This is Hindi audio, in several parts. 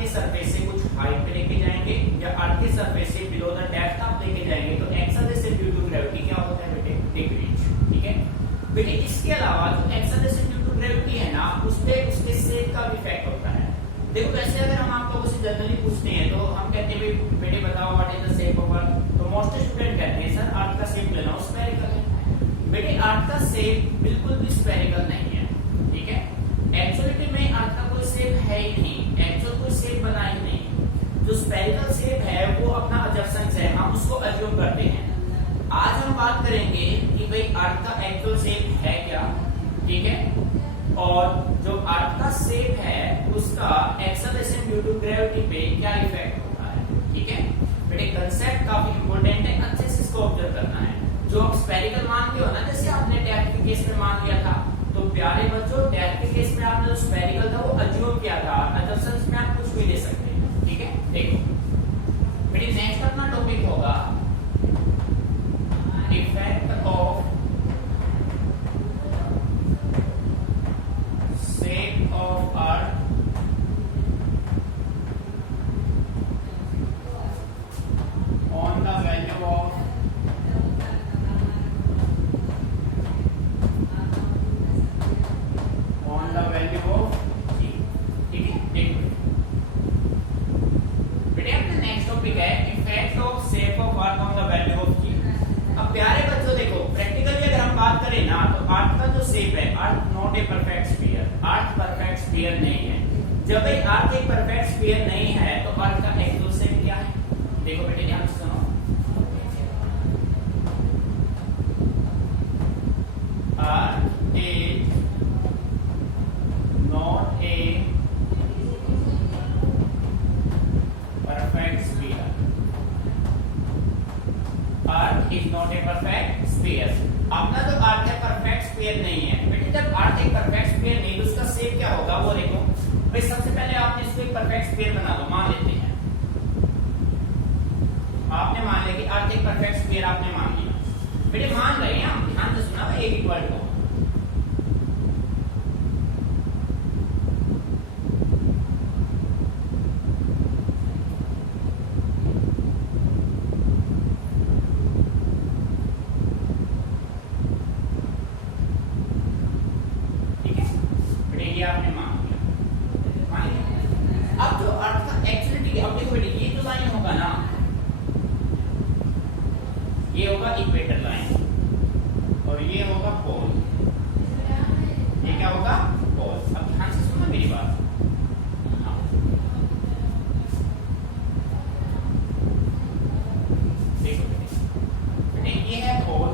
के सरफेस से कुछ हाइट पे लेके जाएंगे या अर्थ के सरफेस से बिलो द डेप्थ आप लेके जाएंगे तो एक्सेलरेशन ड्यू टू ग्रेविटी क्या होता है बेटे, डिक्रीज। ठीक है बेटे, इसके अलावा जो एक्सेलरेशन ड्यू टू ग्रेविटी है ना, उस पे उसके शेप का भी इफेक्ट होता है। देखो वैसे अगर हम आप लोगों से जनरली पूछते हैं तो हम कहते हैं बेटे बताओ what is the shape of अर्थ, तो मोस्ट स्टूडेंट कहते हैं सर अर्थ का शेप लेना स्फेरिकल है। बेटे अर्थ का शेप बिल्कुल भी स्फेरिकल नहीं है। ठीक है, एक्चुअलिटी में अर्थ का कोई शेप है ही नहीं, एक्चुअल कोई शेप बना ही नहीं। जो स्फेरिकल शेप है वो अपना अजम्पशन है, हम उसको अज्यूम करते हैं। आज हम बात करेंगे कि भाई अर्थ का एक्चुअल शेप है क्या। ठीक है, और जो अर्थ का शेप है उसका एक्सेलरेशन ड्यू टू ग्रेविटी पे क्या इफेक्ट होता है। ठीक है बेटे, कंसेप्ट काफी इंपॉर्टेंट है, अच्छे से इसको ऑब्जर्व करना है। जो आप स्फेरिकल मानते हो ना, जैसे आपने टैप के केस में मान लिया था, तो प्यारे बच्चों टैप के केस में आपने जो स्फेरिकल था वो अज्यूम किया था, अजम्पशंस में आप कुछ भी ले सकते हैं। ठीक है, देखो बेटे नेक्स्ट अपना टॉपिक होगा effect of shape of earth on the value of G। ठीक है, देखो बेटे अपना नेक्स्ट टॉपिक है effect of shape of earth on the value of G। अब प्यारे बच्चों देखो प्रैक्टिकली अगर हम बात करें ना तो अर्थ का जो शेप है, अर्थ not a perfect sphere, earth perfect sphere नहीं है। जब भाई अर्थ एक परफेक्ट स्फीयर नहीं है तो अर्थ का एक्चुअल शेप क्या है, देखो बेटे ध्यान से सुनो। अर्थ is not a perfect sphere, earth is not a perfect sphere. अपना जो अर्थ है परफेक्ट स्फीयर नहीं है बेटे। जब अर्थ एक परफेक्ट स्फीयर नहीं तो उसका शेप क्या होगा वो देखो भाई। सबसे पहले आपने इसको एक परफेक्ट स्फीयर बना लो, मान लेते हैं आपने मान लिया कि अर्थ एक परफेक्ट स्फीयर आपने मान लिया बेटे, मान रहे हैं हम, ध्यान से सुना भाई एक वर्ड को। आपने मान लिया। अब जो अर्थ का एक्चुअलिटी, अब देखो बेटे ये जो लाइन होगा ना, ये होगा इक्वेटर लाइन और ये होगा पोल। ये क्या होगा, पोल। अब ध्यान से सुनना मेरी बात। देखो बेटे ये है पोल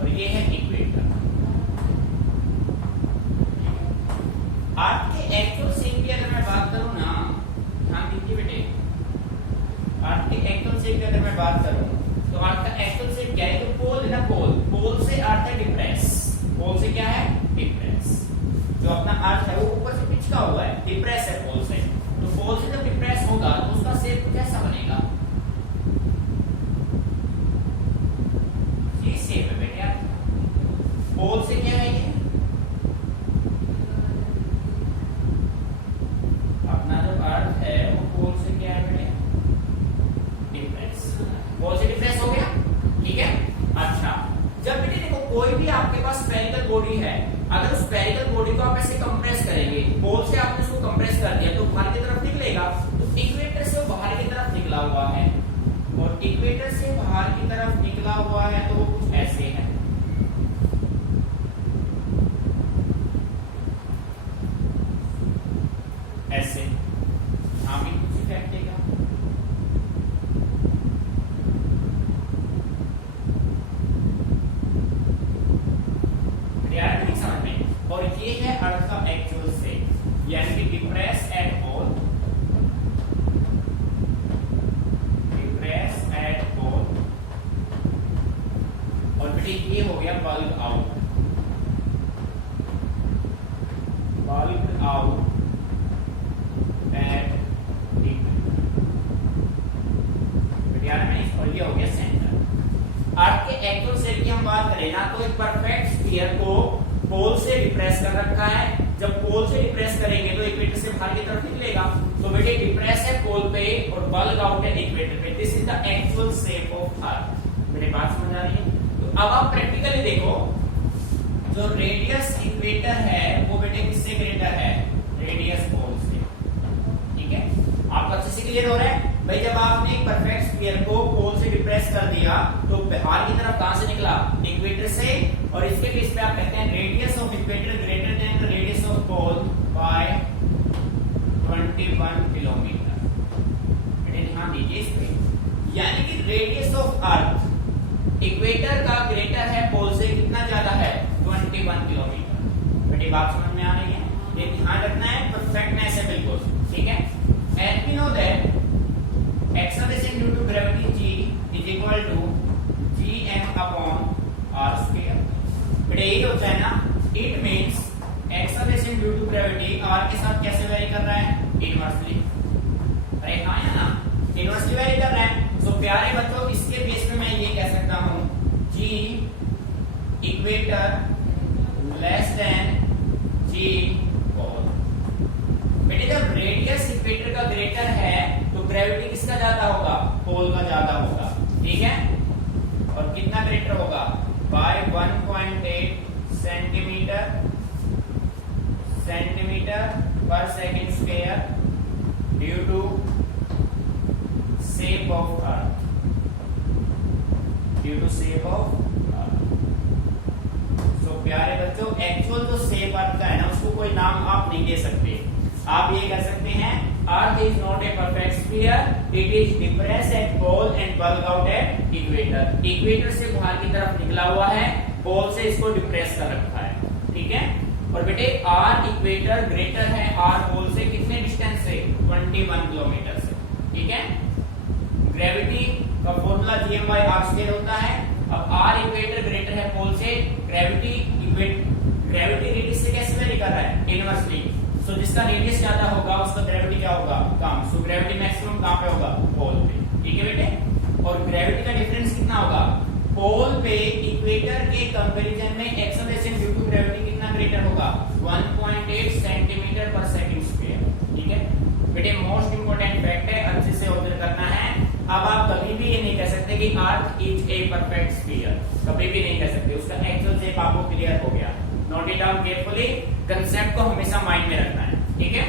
और ये है इक्वेटर। अर्थ के एक्चुअल शेप की अगर मैं बात करूं ना, ध्यान दीजिए बेटे, अर्थ के एक्चुअल शेप की अगर मैं बात करूं तो अर्थ का एक्चुअल शेप क्या है, तो पोल है ना, पोल। पोल से अर्थ है डिप्रेस, पोल से क्या है, डिप्रेस। जो अपना अर्थ है वो ऊपर से पिचका हुआ है, डिप्रेस है पोल से। तो पोल से जब डिप्रेस होगा तो उसका शेप कैसा बनेगा, ये शेप है बेटे। पोल से क्या है, ये अपना जो अर्थ है वो पोल से क्या है बेटे, डिप्रेस। पोल से डिप्रेस हो गया। ठीक है, अच्छा जब बेटे देखो कोई भी आपके पास स्फेरिकल बॉडी है, अगर उस स्फेरिकल बॉडी को आप ऐसे कंप्रेस करेंगे, पोल से आपने उसको कंप्रेस कर दिया तो बाहर की तरफ निकलेगा। तो इक्वेटर से वो बाहर की तरफ निकला हुआ है और इक्वेटर से बाहर की तरफ निकला हुआ है तो वो कुछ ऐसे है। ऐसे हाँ भी कुछ इफेक्ट देगा। यार नहीं समझ में। और ये है अर्थ का एक्चुअल शेप, यानी कि depress at pole, depress at पोल। और बेटे ये हो गया bulb out, bulb out at और ये हो गया सेंटर। अर्थ के एक्चुअल शेप की हम बात करें ना तो एक परफेक्ट स्फीयर को पोल से डिप्रेस कर रखा है। जब पोल पोल से डिप्रेस करेंगे तो इक्वेटर से बाहर की तरफ निकलेगा। तो बेटे डिप्रेस है पोल पे और बल्क आउट है इक्वेटर पे। This is the actual shape of अर्थ। मेरी बात समझ आ रही है? तो अब आप प्रैक्टिकली देखो, जो रेडियस इक्वेटर है वो बेटे किससे ग्रेटर है? रेडियस पोल से। ठीक है, आपको अच्छे से क्लियर हो रहा है भाई? जब आपने एक परफेक्ट स्फीयर को पोल से डिप्रेस कर दिया तो बाहर की तरफ कहां से निकला? इक्वेटर से। और इसके केस पे आप कहते हैं radius of equator greater than the radius of pole by 21 kilometre. बेटे ध्यान दीजिए इस पे, यानी कि रेडियस ऑफ अर्थ इक्वेटर का ग्रेटर है पोल से, कितना ज्यादा है? 21 किलोमीटर। बेटे बात समझ में आ रही है? ये ध्यान रखना है, परफेक्टनेस है बिल्कुल। ठीक है, and we know that acceleration due to gravity g is equal to gm upon r square। बेटे ये होता है ना, it means acceleration due to gravity r के साथ कैसे वेरी कर रहा है? इनवर्सली। अरे हाँ या ना, इनवर्सली वेरी कर रहा है। तो प्यारे बच्चों, इसके बेस पे मैं ये कह सकता हूँ g equator less than g पोल। बेटे जब रेडियस इक्वेटर का ग्रेटर है तो ग्रेविटी किसका ज्यादा होगा? पोल का ज्यादा होगा। ठीक है, और कितना ग्रेटर होगा? By 1.8 centimetre per second square due to shape of earth. So प्यारे बच्चों, एक्चुअल जो शेप अर्थ का है ना, उसको कोई नाम आप नहीं दे सकते। आप ये कह सकते हैं earth is not a perfect sphere, it is depress at pole and bulk out at equator. Equator से बाहर की तरफ निकला हुआ है, पोल से इसको डिप्रेस कर रखा है। ठीक है, और बेटे आर इक्वेटर ग्रेटर है आर पोल से कितने डिस्टेंस से? 21 किलोमीटर से। ठीक है, ग्रेविटी का फॉर्मूला gm/r² होता है। अब आर इक्वेटर ग्रेटर है पोल से, ग्रेविटी रेडियस से कैसे वेरी कर रहा है? इनवर्सली। सो जिसका रेडियस ज्यादा होगा उसका ग्रेविटी क्या होगा? कम। सो ग्रेविटी मैक्सिमम कहां पे होगा? पोल पे। ठीक है बेटे, और ग्रेविटी का डिफरेंस कितना होगा? पोल पे इक्वेटर के कंपैरिजन में एक्सेलरेशन ड्यू टू ग्रेविटी कितना ग्रेटर होगा? 1.8 सेंटीमीटर पर सेकंड स्क्वायर। ठीक है बेटे, मोस्ट इंपोर्टेंट फैक्ट है, अच्छे से ऑब्जर्व करना है। अब आप कभी भी ये नहीं कह सकते कि earth is a perfect sphere, कभी भी नहीं कह सकते। उसका एक्चुअल शेप आपको क्लियर हो गया। Note it down carefully, concept को हमेशा माइंड में रखना है। ठीक है,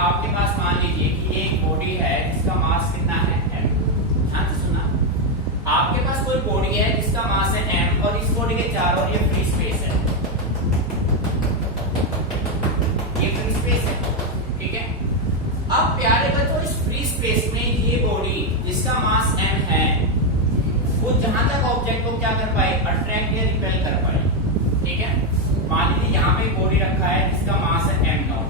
आपके पास मान लीजिए कि ये एक बॉडी है जिसका मास कितना है m। ध्यान से सुना, आपके पास कोई बॉडी है जिसका मास है m और इस बॉडी के चारों ओर ये फ्री स्पेस है, ये फ्री स्पेस है, ठीक है। अब प्यारे बच्चों इस फ्री स्पेस में ये बॉडी जिसका मास m है वो जहां तक ऑब्जेक्ट को क्या कर पाए, अट्रैक्ट या रिपेल कर पाए, ठीक है। मान लीजिए यहाँ पे बॉडी रखा है जिसका मास है m0,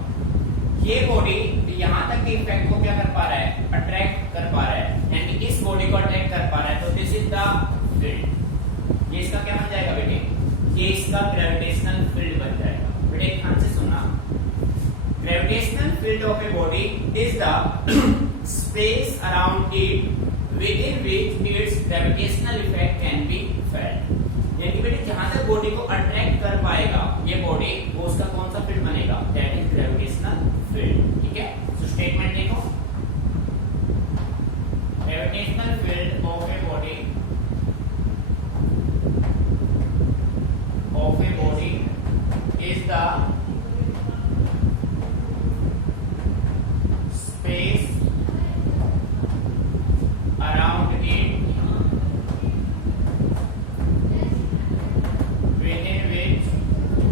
ये बॉडी यहाँ तक के इफेक्ट को क्या कर पा रहा है, अट्रैक्ट कर पा रहा है, यानी इस बॉडी को अट्रैक्ट कर पा रहा है, तो दिस इज द फील्ड। ये इसका क्या बन जाएगा बेटे, ये इसका ग्रेविटेशनल फील्ड बन जाएगा। बेटे ध्यान से सुनना, gravitational field of a body is the space around it within which its gravitational effect can be felt। यानी बेटे ये बॉडी वो उसका कौन सा फील्ड बनेगा, दैट इज ग्रेविटेशनल फील्ड। ठीक है, तो स्टेटमेंट देखो, gravitational field of a body is the space around it within which its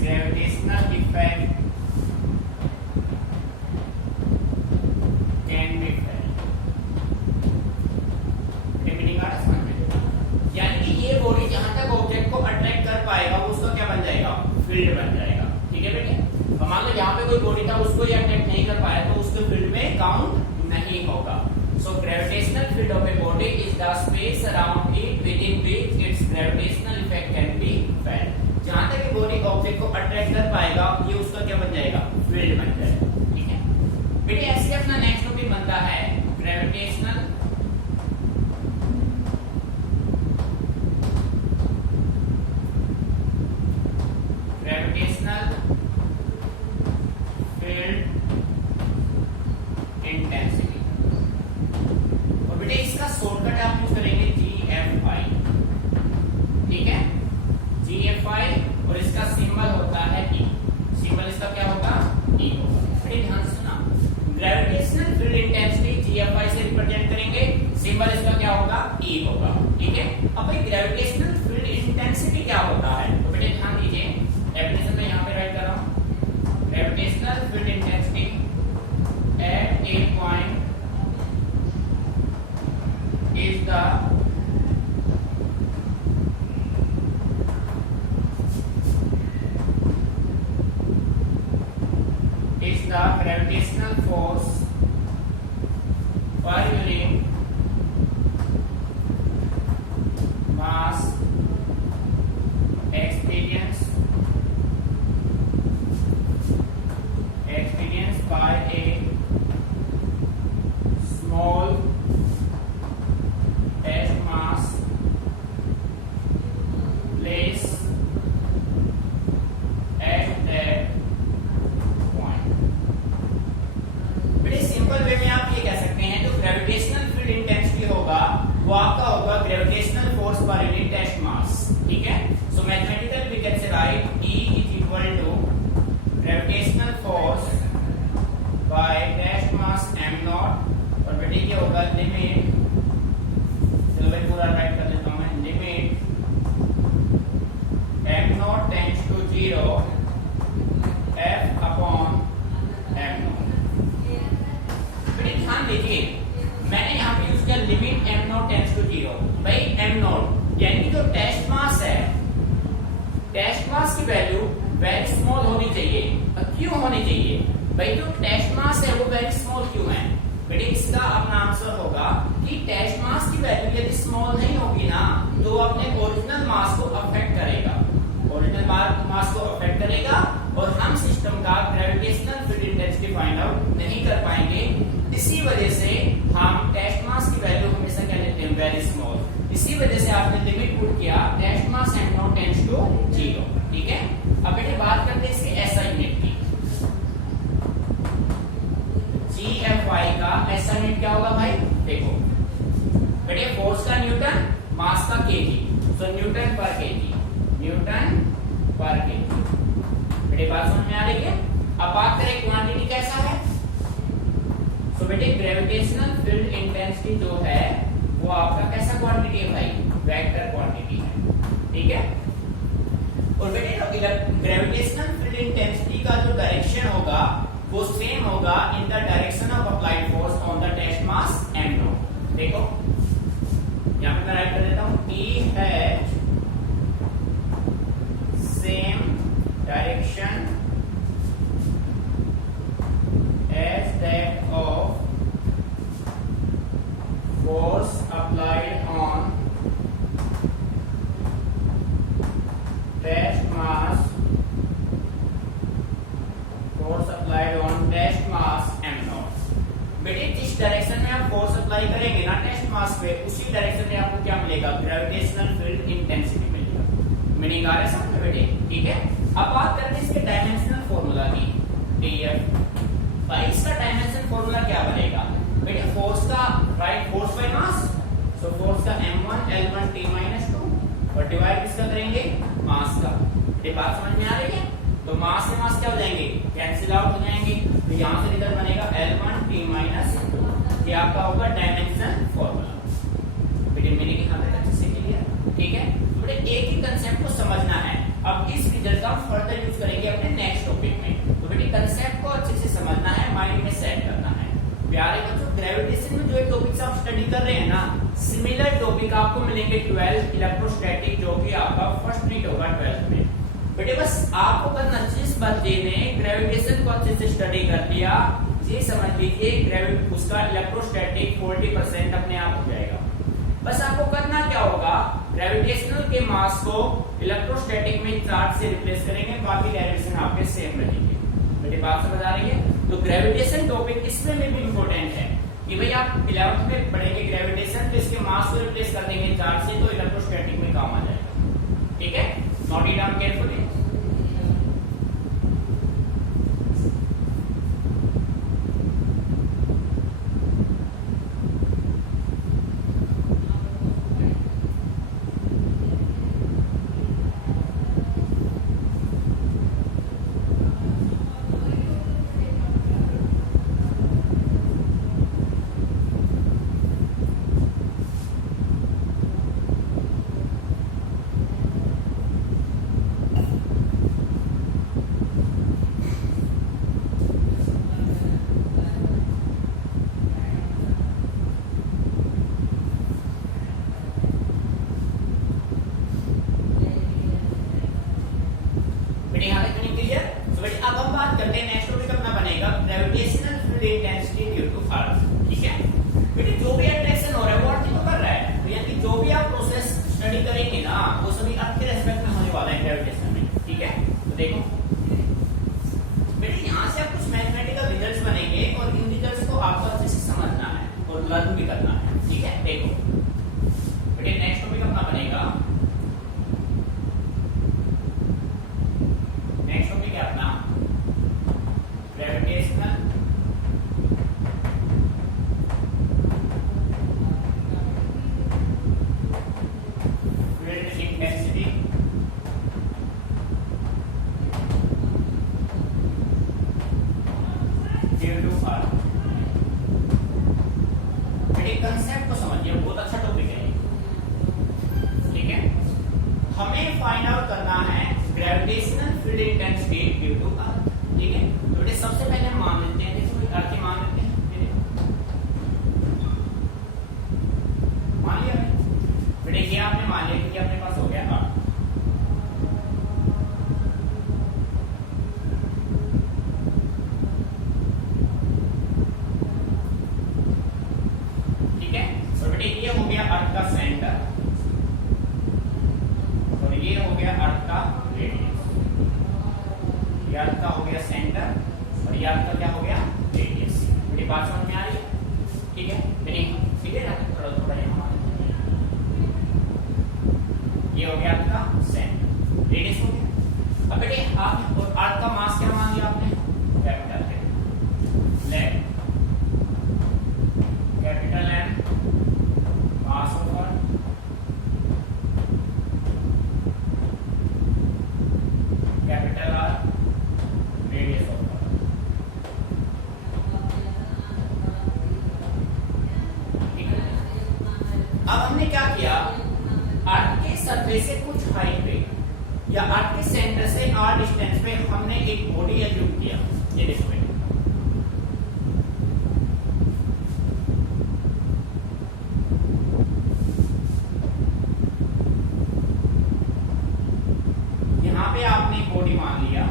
gravitational effect can be felt। Meaning आ रहा है समझ में? यानी कि ये बॉडी जहां तक ऑब्जेक्ट को अट्रैक्ट कर पाएगा वो उसका क्या बन जाएगा, फील्ड बन जाएगा। ठीक है बेटे, अब मान लो जहां पे कोई बॉडी था उसको ये अट्रैक्ट नहीं कर पाया तो उसके फील्ड में काउंट नहीं होगा। So gravitational field of a body is the space around it within which it's gravitational effect can be felt. जहां तक ये बॉडी ऑब्जेक्ट को अट्रैक्ट कर पाएगा ये उसका क्या बन जाएगा, फील्ड बन जाएगा। ठीक है बेटे, ऐसे अपना नेक्स्ट टॉपिक बनता है ग्रेविटेशनल फील्ड इंटेंसिटी। और बेटे इसका शॉर्टकट आप यूज करेंगे GFI। ठीक है, GFI, और इसका सिंबल होता है E। सिंबल इसका क्या होगा, E होगा। बेटे ध्यान से सुना, ग्रेविटेशनल फील्ड इंटेंसिटी GFI से रिप्रेजेंट करेंगे, सिंबल इसका क्या होगा, E होगा। ठीक है, अब भाई ग्रेविटेशनल फील्ड इंटेंसिटी क्या होता है, तो बेटे ध्यान दीजिए, डेफिनेशन में यहां पे राइट कर रहा हूं, gravitational field intensity at A point is the gravitational force per unit mass experienced by a small test mass placed at that point। बड़े सिंपल वे में आप ये कह सकते हैं जो ग्रेविटेशनल फील्ड इंटेंसिटी होगा वो आपका होगा gravitational force per unit test mass. ठीक है, so mathematical we can say write E is equal to gravitational force by test mass m0। और बेटे ये होगा लिमिट, चलो भाई पूरा राइट कर लेता हूं मैं, limit m0 tends to 0 f upon m0। बेटे ध्यान दीजिए, मैंने यहाँ पे यूज किया लिमिट m0 टेंड्स टू 0। भाई m0 यानी जो टेस्ट मास है, टेस्ट मास की वैल्यू वेरी स्मॉल होनी चाहिए। क्यों होनी चाहिए भाई, जो टेस्ट मास है वो वेरी स्मॉल क्यों है बेटे, इसका अपना आंसर होगा कि टेस्ट मास की वैल्यू यदि स्मॉल नहीं होगी ना तो अपने ओरिजिनल मास को अफेक्ट करेगा, ओरिजिनल मास को अफेक्ट करेगा और हम सिस्टम का gravitational field intensity find out नहीं कर पाएंगे। इसी वजह से हम टेस्ट मास की वैल्यू हमेशा क्या लेते हैं, वेरी स्मॉल। इसी वजह से आपने लिमिट पुट किया test mass m0 tends to 0। ठीक है, अब बेटे बात करते हैं इसके SI यूनिट की। GFI का SI यूनिट क्या होगा भाई, देखो बेटे फोर्स का न्यूटन, मास का केजी, तो न्यूटन पर केजी, न्यूटन पर केजी। बेटे बात समझ में आ रही है? अब बात करें क्वांटिटी कैसा है, तो बेटे ग्रेविटेशनल फील्ड इंटेंसिटी जो है वो आपका कैसा क्वांटिटी है भाई, वेक्टर क्वांटिटी है। ठीक है, और बेटे ग्रेविटेशनल फील्ड इंटेंसिटी का जो डायरेक्शन होगा वो सेम होगा in the direction of applied force on the test mass m0। देखो यहां पे मैं राइट कर देता हूं, E है same direction as that of force applied on test mass, force applied on test mass m0। बेटे जिस डायरेक्शन में आप फोर्स अप्लाई करेंगे ना टेस्ट मास पे, उसी डायरेक्शन में आपको क्या मिलेगा, ग्रेविटेशनल फील्ड इंटेंसिटी मिलेगा। मीनिंग आ रहा है समझ में बेटे, ठीक है। अब बात करते हैं इसके डायमेंशनल फॉर्मूला की, डीएफ। भाई इसका डायमेंशन फॉर्मूला क्या बनेगा बेटे, फोर्स का right, force by mass, so force का m1 L1 T - 2 और डिवाइड किसका करेंगे, मास का। ये बात समझ में आ रही है। तो मास से मास क्या हो जाएंगे, कैंसिल आउट हो जाएंगे, तो यहां से रिजल्ट बनेगा L1 T - 2। ये आपका होगा डायमेंशन फॉर्मूला। बेटे मेरे की हमें अच्छे से क्लियर, ठीक है। तो बेटे एक ही कंसेप्ट को समझना है। अब इस रिजल्ट का हम फर्दर यूज करेंगे अपने नेक्स्ट टॉपिक में। तो बेटे कंसेप्ट को अच्छे से समझना है, माइंड में सेट करना है। प्यारे बच्चों, ग्रेविटेशन में जो एक टॉपिक्स आप स्टडी कर रहे हैं ना, सिमिलर टॉपिक आपको मिलेंगे 12th इलेक्ट्रोस्टैटिक, जो कि आपका फर्स्ट यूनिट होगा 12th में। बेटे बस आपको करना, जिस बच्चे ने ग्रेविटेशन को अच्छे से स्टडी कर लिया, ये समझ लीजिए उसका इलेक्ट्रोस्टैटिक 40% अपने आप हो जाएगा। बस आपको करना क्या होगा, ग्रेविटेशनल के मास को इलेक्ट्रोस्टैटिक में चार्ज से रिप्लेस करेंगे, बाकी डायरेक्शन आपके सेम रहेंगे। मेरी बात समझ आ रही है। तो ग्रेविटेशन टॉपिक इसमें भी इंपॉर्टेंट है कि भाई आप 11th में पढ़ेंगे ग्रेविटेशन, तो इसके मास को रिप्लेस कर देंगे चार्ज से, तो इलेक्ट्रोस्टैटिक में काम आ जाएगा, ठीक है। Note it down carefully. Learn भी करना है, ठीक है। देखो बेटे नेक्स्ट टॉपिक अपना बनेगा, नेक्स्ट टॉपिक है अपना gravitational field intensity due to earth. Concept को समझिए, बहुत अच्छा टॉपिक है, ठीक है। हमें फाइंड आउट करना है gravitational field intensity due to earth, ठीक है। तो बेटे सबसे पहले हम मान लेते हैं, देखो अर्थ की मान लेते हैं, मान लिया बेटे, ये आपने मान लिया कि अपने पास हो गया अर्थ। ये हो गया अर्थ का सेंटर और ये हो गया अर्थ का रेडियस। ये अर्थ का हो गया सेंटर और ये अर्थ का क्या हो गया रेडियस। मेरी बात समझ में आ रही है, ठीक है। ठीक है ना, थोड़ा ये हो गया अर्थ का सेंटर, रेडियस हो गया। अब बेटे आप अर्थ का मास क्या मान लिया आपने, capital let capital M mass of earth, capital R radius of earth, ठीक है। अब हमने क्या किया, अर्थ के सरफेस से कुछ हाइट पे या अर्थ के सेंटर से आर डिस्टेंस पे हमने एक बॉडी एज्यूम किया। ये देखो पे आपने बॉडी मान लिया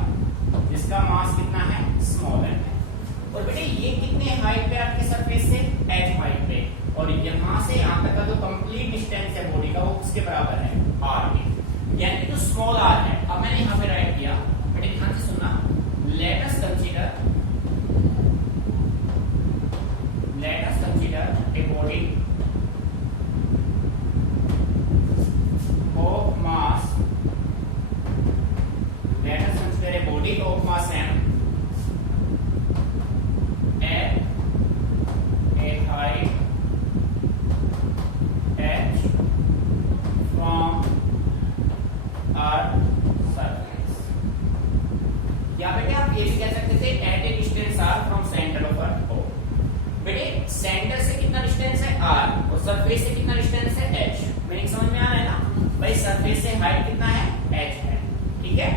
जिसका मास कितना है, स्मॉल एम है। और बेटे ये कितने हाइट पे आपके सरफेस से, h हाइट पे, और यहां से यहां तक का जो कंप्लीट डिस्टेंस है बॉडी का वो किसके बराबर है, r के, यानी कि जो स्मॉल r है। अब मैंने यहां पे राइट किया, बेटे ध्यान से सुनना, let us consider body of mass, let us consider a body of mass m at a height h from earth surface. या बेटे आप ये भी कह सकते थे at a distance r from center of earth o. बेटे सेंटर से कितना डिस्टेंस है r और सरफेस से कितना डिस्टेंस है h. मीनिंग समझ में आ रहा है ना भाई. सरफेस से हाइट कितना है h है. ठीक है,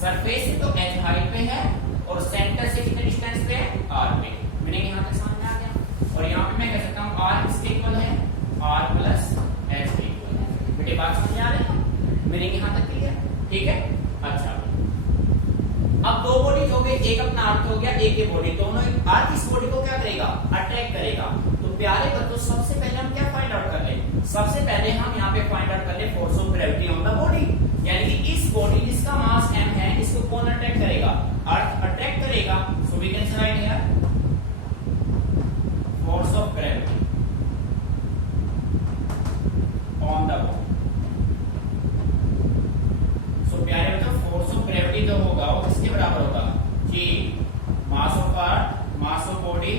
सरफेस से तो h हाइट पे है और सेंटर से कितने डिस्टेंस पे है r पे. मीनिंग यहां तक समझ में आ गया. और यहां पे मैं कह सकता हूं r किसके इक्वल है r प्लस h के इक्वल है. बेटे बात समझ आ रही है. मीनिंग यहां तक क्लियर. ठीक है, अच्छा. अब दो बॉडीज हो गए, एक अपना अर्थ हो गया, एक ये बॉडी. दोनों अर्थ इस बॉडी को क्या करेगा, अट्रैक्ट करेगा. तो प्यारे बच्चों सबसे पहले हम क्या फाइंड आउट कर ले. सबसे पहले हम यहाँ पे फाइंड आउट कर ले force of gravity on the body. यानी कि इस बॉडी जिसका मास m है इसको कौन अट्रैक्ट करेगा, अर्थ अट्रैक्ट करेगा. So we can write here force of gravity on the body. So प्यारे बच्चों फोर्स ऑफ ग्रेविटी जो होगा वो किसके बराबर होगा, g mass of earth mass of body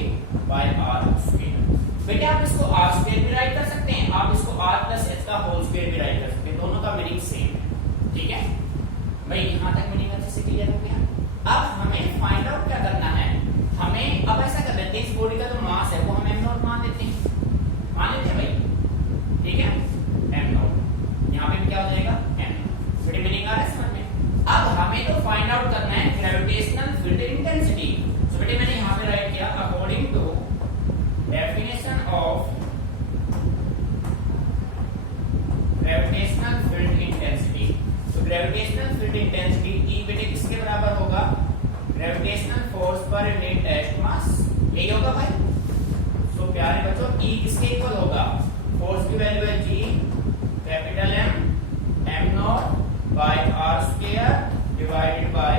by r square. बेटे आप इसको r स्क्वायर भी राइट कर सकते हैं, आप इसको r प्लस h का होल स्क्वायर भी राइट कर सकते हैं. दोनों का मीनिंग सेम है. ठीक है भाई, यहां तक मीनिंग अच्छे से क्लियर हो गया. अब हमें फाइंड आउट क्या करना है. हमें अब ऐसा कर लेते हैं, इस बॉडी का जो मास है वो हम m नॉट मान लेते हैं. मान लेते हैं भाई. ठीक है, m नॉट यहां पे क्या हो जाएगा m. बेटे मीनिंग आ रहा है समझ में. अब हमें तो फाइंड आउट करना है ग्रेविटेशनल फील्ड इंटेंसिटी. सो बेटे मैंने यहां पे राइट किया according to definition of gravitational field intensity. तो ग्रेविटेशनल फील्ड इंटेंसिटी E बेटे किसके बराबर होगा, gravitational force per unit test mass. यही होगा भाई. सो प्यारे बच्चों E किसके इक्वल होगा, फोर्स की वैल्यू है G capital M m not by r square divided by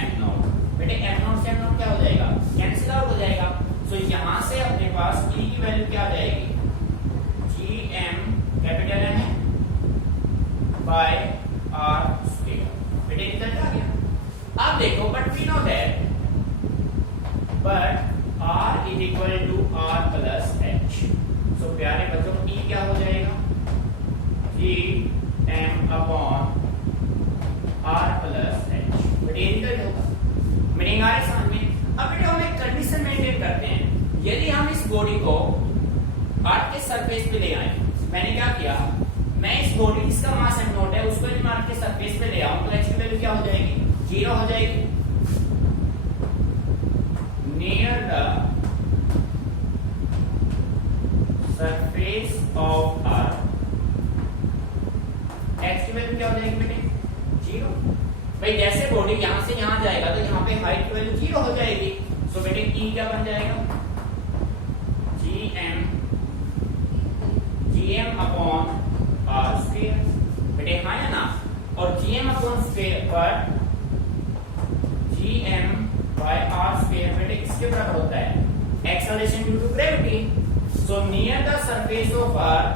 m not. बेटे m नॉट से m नॉट क्या हो जाएगा, कैंसिल आउट हो जाएगा. सो यहां से अपने पास E की वैल्यू क्या आ जाएगी, Gm कैपिटल M है बाय r स्क्वायर. बेटे रिजल्ट आ गया. अब देखो but we know that but r is equal to r plus h. So प्यारे बच्चों E क्या हो जाएगा, Gm upon r plus h. बेटे रिजल्ट होगा. मीनिंग आ रही समझ में. अब बेटे हम एक कंडीशन मेंटेन करते हैं. यदि हम इस बॉडी को अर्थ के सरफेस पे ले आए, मैंने क्या किया, मैं इस बॉडी जिसका मास m नॉट है उसको यदि मैं अर्थ के सरफेस पे ले आऊं तो h की वैल्यू क्या हो जाएगी, 0 हो जाएगी. Near the surface of earth h की वैल्यू क्या हो जाएगी बेटे, 0. भाई जैसे बॉडी यहां से यहां जाएगा तो यहां पे हाइट की वैल्यू 0 हो जाएगी. सो बेटे E क्या बन जाएगा, Gm अपॉन r स्क्वायर. बेटे हाँ है ना. और Gm अपॉन स्क्वायर पर Gm बाय r स्क्वायर बेटे किसके बराबर होता है, acceleration due to gravity. So near the surface of earth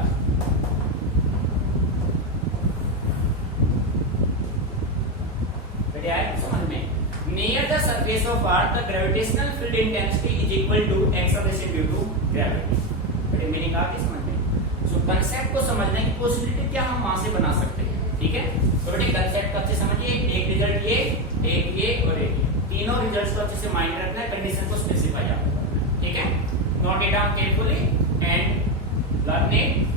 बेटे आए समझ में. Near the surface of earth the gravitational field intensity is equal to acceleration due to gravity. बेटे मीनिंग आ गई समझ में. सो कंसेप्ट को समझने की पॉसिबिलिटी क्या हम वहां से बना सकते हैं. ठीक है, तो बेटे कंसेप्ट को अच्छे समझिए. एक रिजल्ट ये, एक ये और एक ये, तीनों रिजल्ट्स को अच्छे से माइंड रखना है. कंडीशन को स्पेसिफाई आपको करना है. ठीक है, note it down carefully and learn it.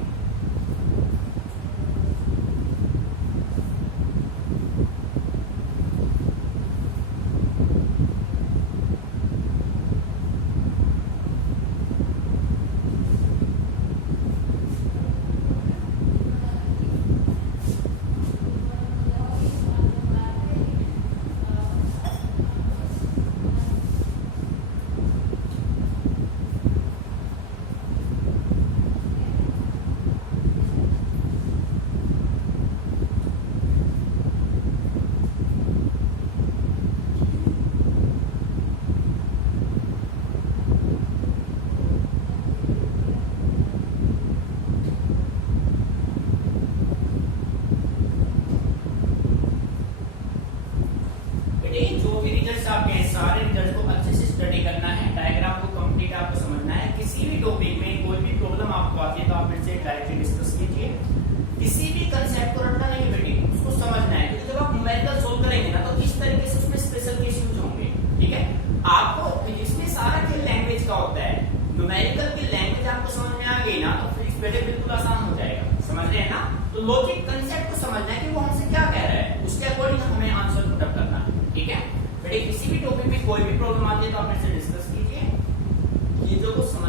आपको फिजिक्स में सारा खेल लैंग्वेज का होता है, न्यूमेरिकल की लैंग्वेज आपको समझ में आ गई ना तो फिजिक्स बेटे बिल्कुल आसान हो जाएगा, समझ रहे हैं ना। तो लॉजिक कंसेप्ट को समझना है कि वो हमसे क्या कह रहा है, उसके अकॉर्डिंग हमें आंसर पुट अप करना है, ठीक है बेटे। किसी भी टॉपिक में कोई भी प्रॉब्लम आती है तो आप मेरे से डिस्कस कीजिए, चीजों को समझ